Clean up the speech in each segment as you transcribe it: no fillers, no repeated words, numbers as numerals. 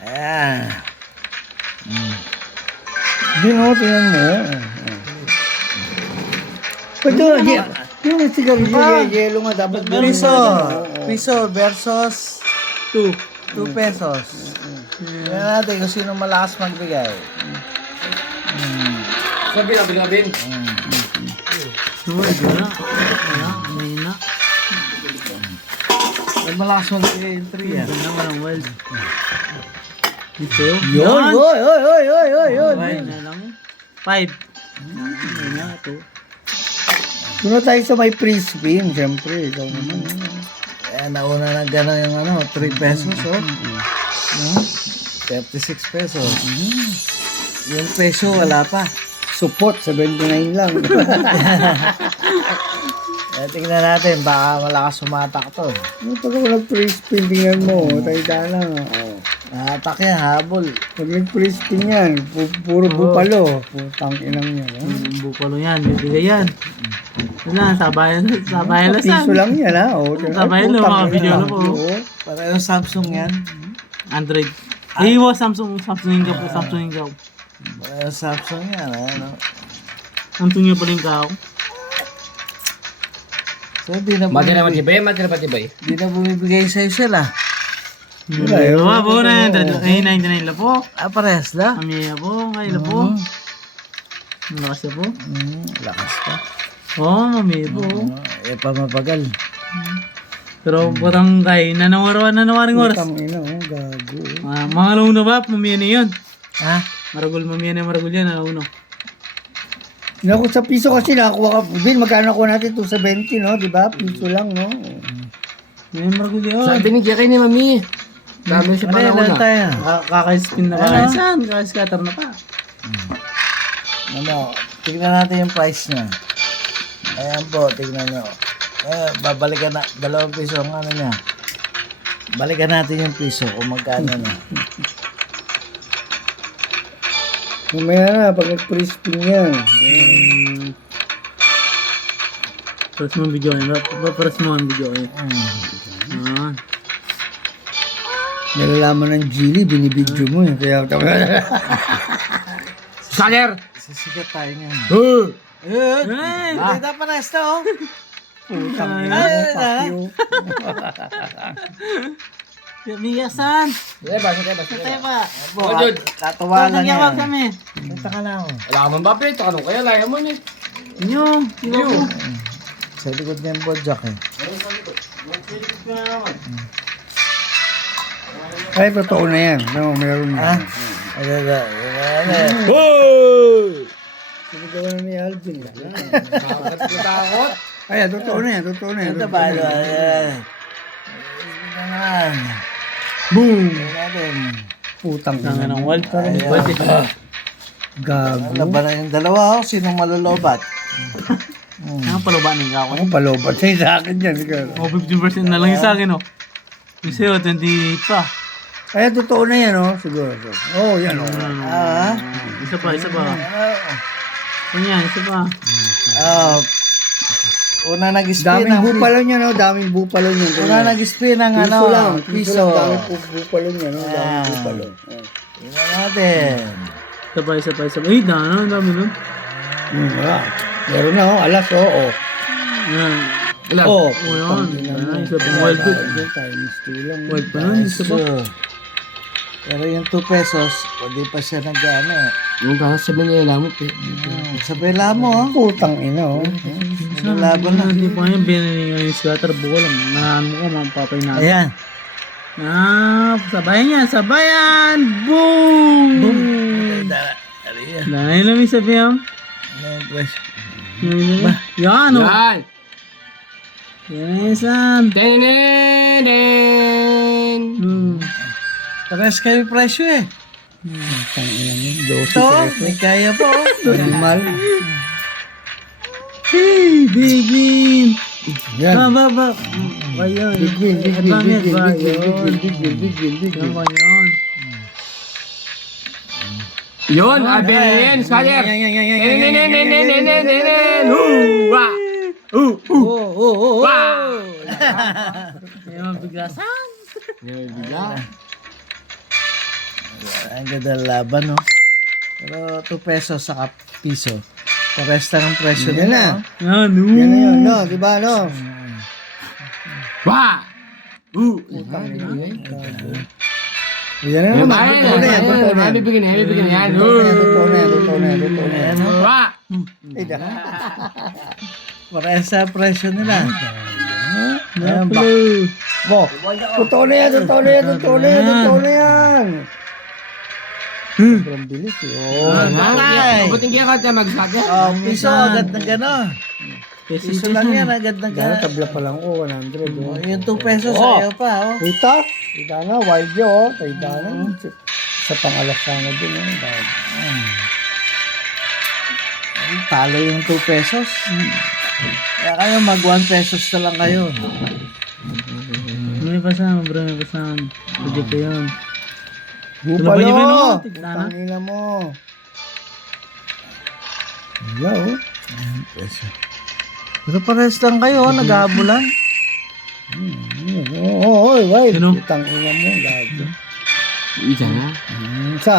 Ayan. Tingnan mo. Pwede yung sigarilyo, yelo nga dapat. Piso versus 2 pesos. Tingnan natin kung sino malakas magbigay. Sabi na, binabin. Wala. May na. Ay, malakas magbigay yung 3 yan. Wala naman ang wild. Ito. Yun! Yun! Wild na lang. 5. May na ito. Doon na tayo sa may pre-spin, siyempre. Ikaw naman. Ayan, nauna na gano'n yung 3 pesos, oh. 36 pesos. Yung peso, wala pa. Support, 79 lang. Tingnan natin, baka malakas sumatak to. Pag ako nag-pre-spin, tingnan mo. Tayo lang. Nahatak yan, habol. Pag nag-pre-spin yan, puro bupalo. Putang inang yan. Bupalo yan. Bibigay yan. Wala, sabayan lang Piso lang yan, ha? Sabayan lang mga video na po. Para yung Samsung yan. Android. Iwa Samsung yung ka po. Samsung yung ka. Para yung Samsung yan, ano. Samsung yung pala yung ka. So, di na Matibay. Di na bumibigay sa'yo sila. Wala po na yan. 99 lang po. Parehas na. Kami na po. Kayo na po. Malakas na po. Lakas pa. Oo, mami po. Pa mapagal. Pero patang kay nanawaring oras. Putang ina, gago. Mga alauna ba? Mamiya na yun. Ha? Mamiya na maragul yan. Alauna. Naku, sa piso kasi nakakuha ka. Bill, magkano nakuha natin? 270, no? Diba? Piso lang, no? May maragul yun. Sabi ni Jackie ni Mami. Dami siya pa Ano na tayo? Kaka-spin na ba? Saan? Kaka-scatter na pa. Ano, tignan natin yung price niya. Ayan po, tignan nyo. Babalikan na, 2 piso ang ano niya. Balikan natin yung piso kung magkano na. Mamaya na, pag nag-pre-spin yan. Press mo ang video yun. Press mo ang video yun. Nalalaman ng Gili, binibidyo mo eh. Kaya, Saler! Sisikat tayo ngayon. Hey! Kita pa na esta, oh. putang Ay, ina, pakyo. Miyasan! Sige ba? Po, Oh, Jud. tatawa lang Nagyawag yan. kami. Kita ka lang, oh. Wala ka man ba, Pito? Ano kaya? Laya mo ni. Inyo. Inyo. Sa likod niya yung bodjak, eh. Ay, totoo na yan. No, meron Ha? na. Sinigawa na ni Alvin. Nakakatakot. Ay, totoo na yan. Totoo na yan. Ito totoo ba? na yan. Ayan. Ito naman. Boom! Tingnan natin. Putang Tanga ina. ng wild. Ayan. Gago. Laban na yung dalawa, oh. Sinong malolobat? Ang paluba ng ako. Ako, palobat sa'yo sa akin yan. O 50% na lang yung sa akin, oh. Yung sa'yo, 28 pa. Ay, totoo na yan, oh. Siguro. Oh, yan, oh. Ah, Isa pa. ano? Ganyan, isa pa. Una nag-spin Daming ang bupalo niya, no? Daming bupalo niya. Una nag-spin ang Piso ano, lang. piso. Daming bupalo niya, no? Daming Ah. bupalo. Tingnan natin. Isa pa. Ay, ang dami nun. Wala. Meron na, oh. Alas, oh. Oh. Yan. Ilan? Oh, O yan. Yan, isa pang wild good. Times 2 lang. Wild pa nun, isa pa. Pero yung 2 pesos, pwede pa siya nag-ano. Yung kakasabi niya yung lamot eh. Sabela mo, oh. Putang ina, oh. Laban na. Hindi pa yan, binili nga yung scatter. Bukol lang. Nahan mo ka, mga papay na. Ayan. Sabayan yan, sabayan! Boom! Dahil namin sabihan. Yan, oh. Yan! Yes, an. Tenenen! Pares kayo presyo, eh. Putang ina mo. 12 Ito, pesos. may kaya po. Animal. Hey, big win! Yan. Ba. Ayun. Big win, big win, big win, big win, big win, big win, big win, big win. Yan ba yun? Yun! Abelin! Saler! Tenenen! Huwa! Wow! Ayun, biglasan. Yan, bigla. Ang ganda ng laban, no? Pero 2 pesos sa piso. Paresta ng presyo Yan nila. na. no? Yan na yun, no? Di ba, no? Wa! Yan na naman. Ay, Totoo na yan, totoo na yan. bibigyan na yan. Totoo na yan, totoo na yan, totoo na yan. Wa! Paresta ang presyo nila. Ayan, Bo, totoo na yan, totoo na yan, totoo na yan, totoo na yan. Sobrang bilis eh. Oh. Patay. Mabuting kaya ka tayo magsaga. Oh, piso, agad na gano'n. Piso lang yan, agad na Gano'n gano'n. tabla pa lang ko, 100. Oh. Yung 2 pesos Oh. sa'yo pa, oh. Kita, kita na, wild yo, oh. Kita na. Sa pangalasanga din, oh. Dahil. Talo yung 2 pesos. Kaya kayo, mag 1 pesos na lang kayo. May pasama, bro. May pasama. Pwede ko yun. Bupalo! Tulog niyo ba, no? Tignan na. Tangina mo. Wala, oh. Pero pares lang kayo, oh, nag-aabulan. Oo, wild. Sino? Tangina mo, gago. Isa na. Isa.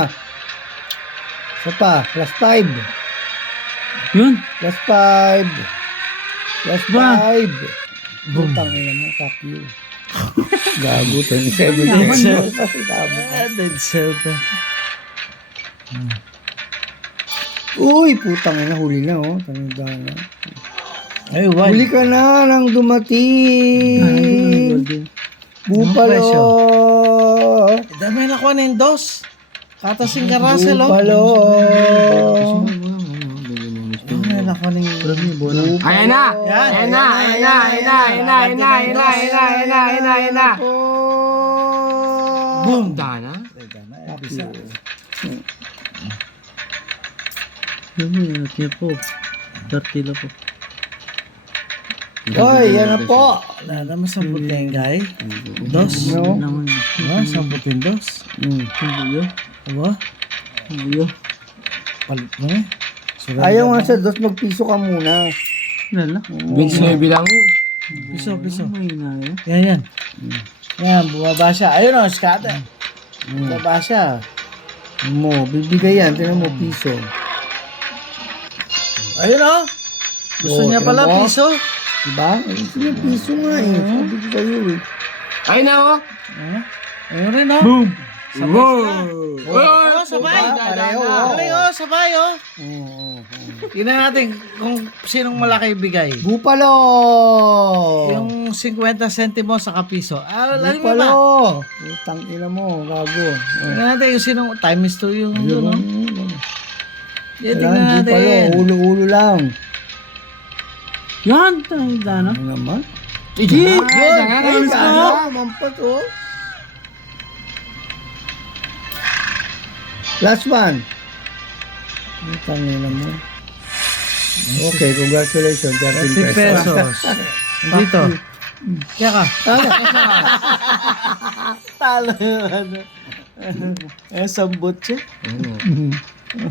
Isa pa, plus 5. Yun. Plus 5. Plus Ba? 5. Butang ina mo, fuck you. Gago, 27 Dead cell pa. Uy, putang ina, huli na, oh. Tanda na. Ay, Huli ka na nang dumating. Bupalo. Dami na ko ng dos. Katasing ka, Russell, oh. Bupalo. Dami na ko ng... Ayan na! Ayan na! Ayan na! Ayan na! Ayan na! Ayan na! Ayan na! Ayan na! Ayan na! Ayan na! Boom! Dana? Yun yun. Kaya po. 30 lang po. Hoy, yan na po. Wala naman samputin, guy. Dos. No? Naman. No, samputin dos. Mm. Ang buyo. Aba, Ang buyo. palit mo eh. Surrender Ayaw nga na. sa dos, magpiso ka muna. Lala. Vince na yung bilang mo. Piso, piso. May na yun. Yan, yan. Yan, bumaba siya. Ayun o, scatter. Bumaba siya. Mo, bibigay yan. Tinan mo, piso. Ayun o. Gusto Oh, niya pala, tingnan mo. piso. Diba? Gusto niya piso nga eh. Sabi ko sa'yo eh. Ayun na oh! Ayun rin o. Boom! Wow! Oh, sabay. Pareho, Sabay o, sabay o. Oo. Tingnan natin kung sinong malaki ibigay. Bupalo! Yung 50 centimo sa kapiso. Ah, alam mo Bupalo! ba? Utang ina mo, gago. Tingnan natin yung sinong times 2 yung yun, no? Yeah, tingnan Tingnan natin. ulo-ulo lang. Yan. Dana. Ano naman? Good! Ay, gago, mampat oh. Last one. Utang ina mo. Okay, congratulations. 30 pesos. Dito. Kaya ka. Talo yun. Eh, sambot siya. Ano?